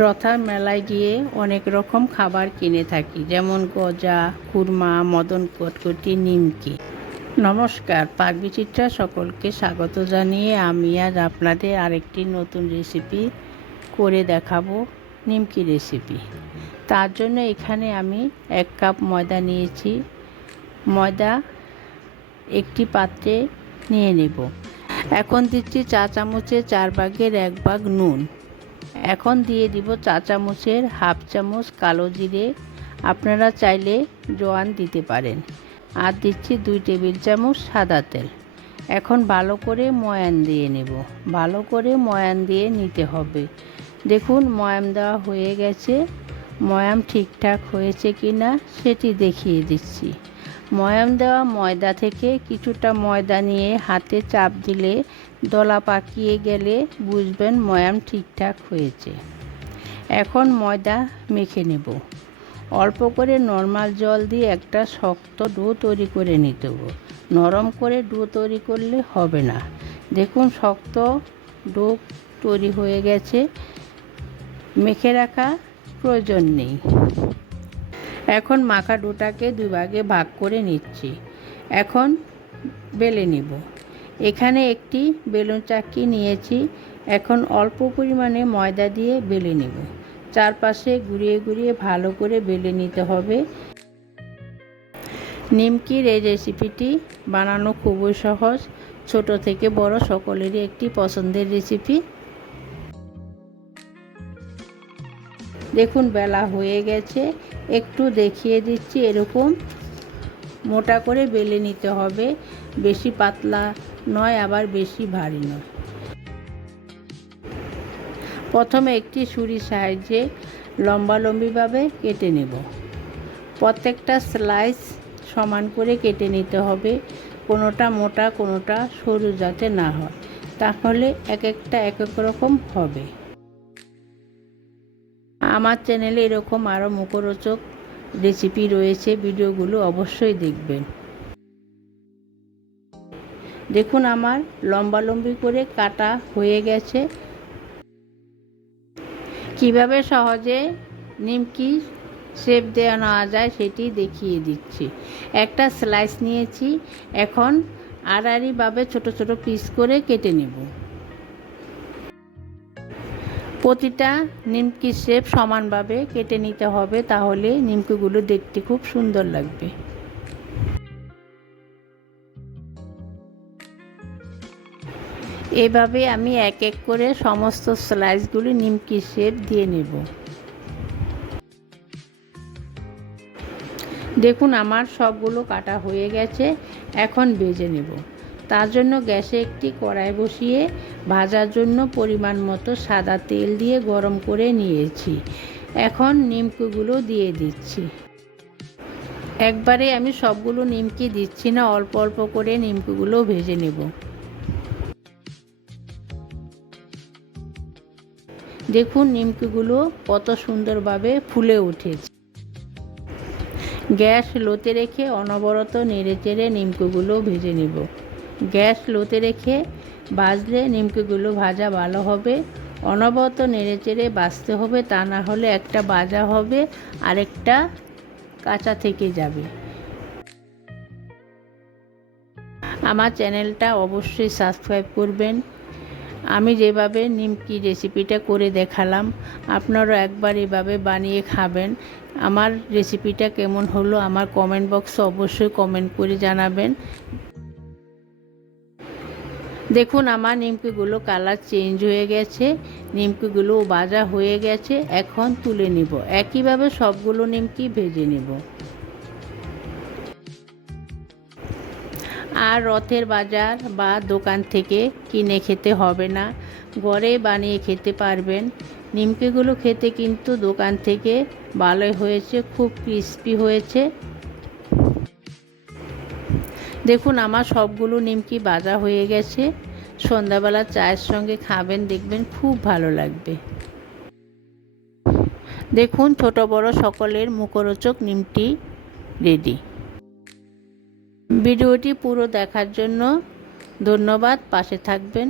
রথার মেলায় গিয়ে অনেক রকম খাবার কিনে থাকি, যেমন গজা, খুরমা, মদন কটকটি, নিমকি। নমস্কার, পাকবিচিত্রা সকলকে স্বাগত জানিয়ে আমি আজ আপনাদের আরেকটি নতুন রেসিপি করে দেখাবো, নিমকি রেসিপি। তার জন্য এখানে আমি 1 কাপ ময়দা নিয়েছি। ময়দা একটি পাত্রে নিয়ে নেব। এখন দিচ্ছি চা চামচের 4 ভাগের 1 ভাগ নুন। এখন দিয়ে দিব চা চামচের হাফ চামচ কালো জিরে, আপনারা চাইলে জোয়ান দিতে পারেন। আর দিচ্ছি 2 টেবিল চামচ সাদা তেল। এখন ভালো করে ময়ান দিয়ে নেব। ভালো করে ময়ান দিয়ে নিতে হবে। দেখুন ময়াম দেওয়া হয়ে গেছে। ময়াম ঠিকঠাক হয়েছে কিনা সেটি দেখিয়ে দিচ্ছি। ময়াম দেওয়া ময়দা থেকে কিছুটা ময়দা নিয়ে হাতে চাপ দিলে দলা পাকিয়ে গেলে বুঝবেন ময়াম ঠিকঠাক হয়েছে। এখন ময়দা মেখে নেব। অল্প করে নর্মাল জল দিয়ে একটা শক্ত ডো তৈরি করে নিতে হবে। নরম করে ডো তৈরি করলে হবে না। দেখুন শক্ত ডো তৈরি হয়ে গেছে। মেখে রাখা প্রয়োজন নেই। এখন মাখা ডোটাকে 2 ভাগে ভাগ করে নিচ্ছি। এখন বেলে নিব। এখানে একটি বেলুন চাকি নিয়েছি। এখন অল্প পরিমাণে ময়দা দিয়ে বেলে নিব। চারপাশে ঘুরিয়ে ঘুরিয়ে ভালো করে বেলে নিতে হবে। নিমকির এই রেসিপিটি বানানো খুবই সহজ। ছোট থেকে বড় সকলেরই একটি পছন্দের রেসিপি। দেখুন বেলা হয়ে গেছে। একটু দেখিয়ে দিচ্ছি, এরকম মোটা করে বেলে নিতে হবে। বেশি পাতলা নয়, আবার বেশি ভারী নয়। প্রথমে একটি ছুরির সাহায্যে লম্বালম্বিভাবে কেটে নেব। প্রত্যেকটা স্লাইস সমান করে কেটে নিতে হবে। কোনোটা মোটা কোনোটা সরু যাতে না হয়, তাহলে এক একটা এক এক রকম হবে। আমার চ্যানেলে এরকম আরও মুখরোচক রেসিপি রয়েছে, ভিডিওগুলো অবশ্যই দেখবেন। দেখুন আমার লম্বালম্বি করে কাটা হয়ে গেছে। কিভাবে সহজে নিমকি শেপ দেওয়া যায় সেটি দেখিয়ে দিচ্ছি। একটা স্লাইস নিয়েছি। এখন আড়াআড়িভাবে ছোট ছোট পিস করে কেটে নেব। প্রতিটা নিমকি শেপ সমানভাবে কেটে নিতে হবে, তাহলে নিমকিগুলো দেখতে খুব সুন্দর লাগবে। এভাবে আমি এক এক করে সমস্ত স্লাইসগুলি নিমকি শেপ দিয়ে নেব। দেখুন আমার সবগুলো কাটা হয়ে গেছে। এখন ভেজে নেব। তার জন্য গ্যাসে একটি কড়াই বসিয়ে ভাজার জন্য পরিমাণ মতো সাদা তেল দিয়ে গরম করে নিয়েছি। এখন নিমকিগুলো দিয়ে দিচ্ছি। একবারে আমি সবগুলো নিমকি দিচ্ছি না, অল্প অল্প করে নিমকিগুলো ভেজে নেব। দেখুন নিমকিগুলো কত সুন্দরভাবে ফুলে উঠেছে। গ্যাস লোতে রেখে অনবরত নেড়েচেড়ে নিমকিগুলো ভেজে নেব। গ্যাস লোতে রেখে ভাজলে নিমকিগুলো ভাজা ভালো হবে। অনবরত নেড়েচেড়ে ভাজতে হবে, তা না হলে একটা ভাজা হবে আরেকটা কাঁচা থেকে যাবে। আমার চ্যানেলটা অবশ্যই সাবস্ক্রাইব করবেন। আমি যেভাবে নিমকি রেসিপিটা করে দেখালাম, আপনারা একবার এভাবে বানিয়ে খাবেন। আমার রেসিপিটা কেমন হলো আমার কমেন্ট বক্সে অবশ্যই কমেন্ট করে জানাবেন। দেখুন আমার নিমকিগুলো কালার চেঞ্জ হয়ে গেছে, নিমকিগুলো ভাজা হয়ে গেছে। এখন তুলে নেব। একইভাবে সবগুলো নিমকি ভেজে নেব। আর রথের বাজার বা দোকান থেকে কিনে খেতে হবে না, ঘরে বানিয়ে খেতে পারবেন। নিমকিগুলো খেতে কিন্তু দোকান থেকে ভালোই হয়েছে, খুব ক্রিস্পি হয়েছে। দেখুন আমার সবগুলো নিমকি ভাজা হয়ে গেছে। সন্ধ্যাবেলা চায়ের সঙ্গে খাবেন, দেখবেন খুব ভালো লাগবে। দেখুন ছোট বড় সকলের মুখরোচক নিমকি রেডি। ভিডিওটি পুরো দেখার জন্য ধন্যবাদ। পাশে থাকবেন।